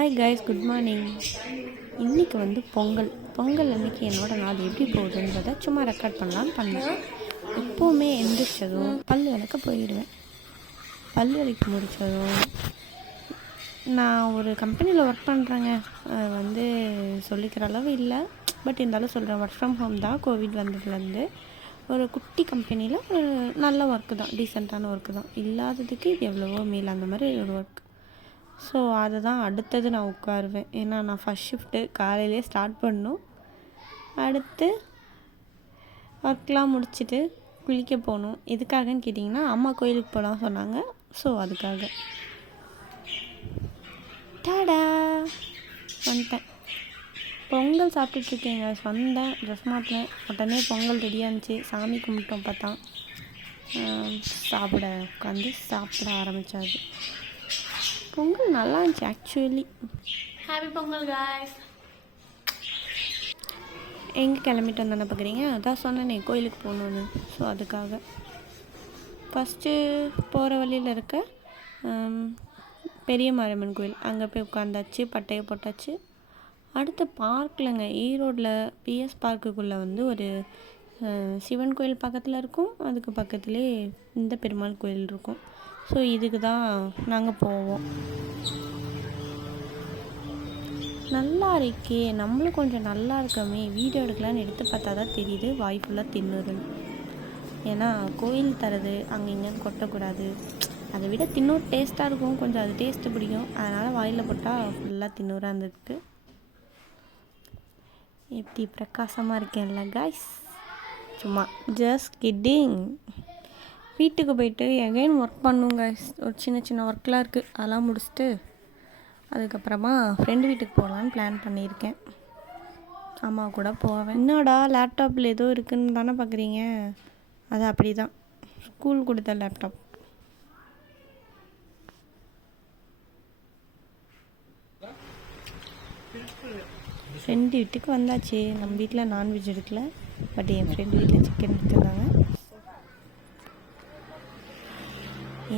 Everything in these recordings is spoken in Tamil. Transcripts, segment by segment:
Hi guys, good morning. இன்றைக்கி வந்து பொங்கல் அன்றைக்கி என்னோட நாள் எப்படி போகுதுன்றதை சும்மா ரெக்கார்ட் பண்ணலான்னு பண்ணேன். எப்போவுமே எந்திரிச்சதும் பல் விளக்க போயிடுவேன். பல் விளக்கி முடித்ததும் நான் ஒரு கம்பெனியில் ஒர்க் பண்ணுறேங்க. வந்து சொல்லிக்கிற அளவு இல்லை, பட் இருந்தாலும் சொல்கிறேன். ஒர்க் ஃப்ரம் ஹோம் தான். கோவிட் வந்ததுலேருந்து ஒரு குட்டி கம்பெனியில் ஒரு நல்ல ஒர்க்கு தான், டீசெண்டான ஒர்க்கு தான். இல்லாததுக்கு இது எவ்வளவோ மீல் அந்த மாதிரி ஒரு ஒர்க். ஸோ அதை தான் அடுத்தது நான் உட்காருவேன். ஏன்னா நான் ஃபஸ்ட் ஷிஃப்ட்டு காலையிலே ஸ்டார்ட் பண்ணணும். அடுத்து ஒர்க்லாம் முடிச்சுட்டு குளிக்க போகணும். எதுக்காகன்னு கேட்டிங்கன்னா, அம்மா கோயிலுக்கு போகலாம் சொன்னாங்க. ஸோ அதுக்காக டாடா வந்துட்டேன். பொங்கல் சாப்பிட்டுட்ருக்கேங்க. வந்தேன், ட்ரெஸ் மாட்டினேன், உடனே பொங்கல் ரெடியாக இருந்துச்சு. சாமி கும்பிட்டோம். பார்த்தா சாப்பிட ஆரம்பித்தாது. பொங்கல் நல்லா இருந்துச்சு ஆக்சுவலி. Happy Pongal guys. எங்கே கிளம்பிட்டு வந்தானே பார்க்குறீங்க? அதான் சொன்னேனே கோயிலுக்கு போகணுன்னு. ஸோ அதுக்காக ஃபஸ்ட்டு போகிற வழியில் இருக்க பெரிய மாரியம்மன் கோயில் அங்கே போய் உட்காந்தாச்சு, பட்டையை போட்டாச்சு. அடுத்த பார்க்கில்ங்க, ஈரோடில் பிஎஸ் பார்க்குக்குள்ளே வந்து ஒரு சிவன் கோயில் பக்கத்தில் இருக்கும். அதுக்கு பக்கத்துலேயே இந்த பெருமாள் கோயில் இருக்கும். ஸோ இதுக்கு தான் நாங்கள் போவோம். நல்லா இருக்கே, நம்மளும் கொஞ்சம் நல்லா இருக்கோமே, வீடியோ எடுக்கலான்னு எடுத்து பார்த்தா தான் தெரியுது வாய் ஃபுல்லாக தின்னுருன்னு. ஏன்னா கோயில் தரது அங்கே இங்கேன்னு கொட்டக்கூடாது. அதை விட தின்னூறு டேஸ்ட்டாக இருக்கும், கொஞ்சம் அது டேஸ்ட்டு பிடிக்கும். அதனால் வாயில் போட்டால் ஃபுல்லாக தின்னூறாக இருந்துருக்கு. எப்படி பிரகாசமாக இருக்கேன்ல காய்ஸ், சும்மா ஜஸ்ட் கிட்டிங். வீட்டுக்கு போயிட்டு எகைன் ஒர்க் பண்ணுங்க. ஒரு சின்ன ஒர்க்லாம் இருக்குது, அதெல்லாம் முடிச்சுட்டு அதுக்கப்புறமா ஃப்ரெண்டு வீட்டுக்கு போகலான்னு பிளான் பண்ணியிருக்கேன். அம்மா கூட போவேன். என்னடா லேப்டாப்பில் ஏதோ இருக்குன்னு தானே பார்க்குறீங்க? அது அப்படி தான், ஸ்கூல் கொடுத்த லேப்டாப். ஃப்ரெண்டு வீட்டுக்கு வந்தாச்சு. நம்ம வீட்டில் நான்வெஜ் எடுக்கல, பட் என் ஃப்ரெண்டு வீட்டில் சிக்கன் எடுத்துருந்தாங்க.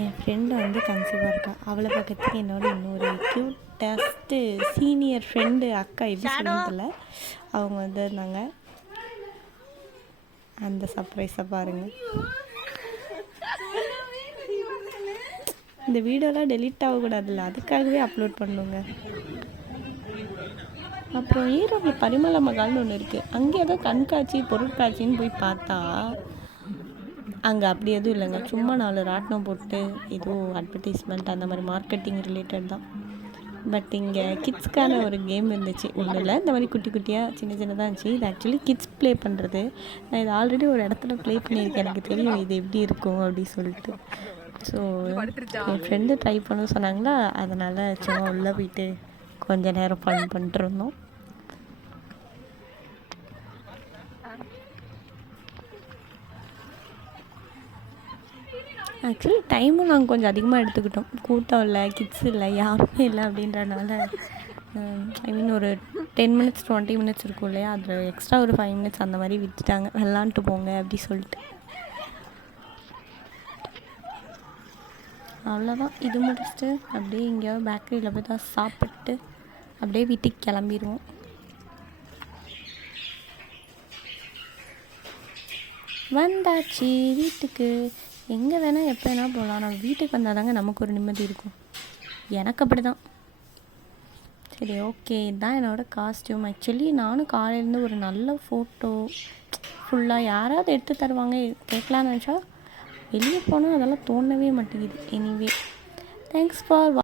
என் ஃப்ரெண்டு வந்து கன்சீவாக இருக்கா. அவளை பக்கத்துக்கு என்னோட இன்னொரு க்யூட்டஸ்ட்டு சீனியர் ஃப்ரெண்டு அக்கா, எப்படி சொன்னதில்ல, அவங்க வந்து இருந்தாங்க. அந்த சர்ப்ரைஸை பாருங்கள். இந்த வீடியோலாம் டெலீட் ஆகக்கூடாதுல்ல, அதுக்காகவே அப்லோட் பண்ணுங்க. அப்புறம் ஈரோட்டில் பரிமள மகால்னு ஒன்று இருக்குது. அங்கே ஏதோ கண்காட்சி பொருட்காட்சின்னு போய் பார்த்தா அங்கே அப்படி எதுவும் இல்லைங்க. சும்மா 4 ராட்டினம் போட்டு ஏதோ அட்வர்டைஸ்மெண்ட் அந்த மாதிரி மார்க்கெட்டிங் ரிலேட்டட் தான். பட் இங்கே கிட்ஸ்க்கான ஒரு கேம் இருந்துச்சு. ஒன்றும் இல்லை, இந்த மாதிரி குட்டி குட்டியாக சின்னதாக இருந்துச்சு. இது ஆக்சுவலி கிட்ஸ் ப்ளே பண்ணுறது. நான் இது ஆல்ரெடி ஒரு இடத்துல ப்ளே பண்ணியிருக்கேன், எனக்கு தெரியும் இது எப்படி இருக்கும் அப்படின்னு சொல்லிட்டு. ஸோ என் ஃப்ரெண்டு ட்ரை பண்ண சொன்னாங்களா, அதனால் சும்மா உள்ளே போயிட்டு கொஞ்ச நேரம் பண்ணிட்டு இருந்தோம். ஆக்சுவலி டைமும் நாங்கள் கொஞ்சம் அதிகமாக எடுத்துக்கிட்டோம். கூட்டம் இல்லை, கிட்ஸ் இல்லை, யாருமே இல்லை அப்படின்றனால ஒரு 10 மினிட்ஸ் 20 மினிட்ஸ் இருக்கும் இல்லையா, அதில் எக்ஸ்ட்ரா ஒரு 5 மினிட்ஸ் அந்த மாதிரி விட்டுட்டாங்க. விளாண்டுட்டு போங்க அப்படி சொல்லிட்டு. அவ்வளோதான். இது முடிச்சுட்டு அப்படியே எங்கேயாவது பேக்கரியில் போய் தான் சாப்பிட்டு அப்படியே வீட்டுக்கு கிளம்பிடுவோம். வந்தாச்சு வீட்டுக்கு. எங்கே வேணால் எப்போ வேணால் போகலாம். நம்ம வீட்டுக்கு வந்தால் தாங்க நமக்கு ஒரு நிம்மதி இருக்கும். எனக்கு அப்படி தான். சரி, ஓகே, இதுதான் என்னோடய காஸ்ட்யூம். ஆக்சுவலி நானும் காலையிலேருந்து ஒரு நல்ல ஃபோட்டோ ஃபுல்லாக யாராவது எடுத்து தருவாங்க கேட்கலான்னு நினச்சா வெளியே போனால் அதெல்லாம் தோணவே மாட்டேங்குது. Anyway, thanks for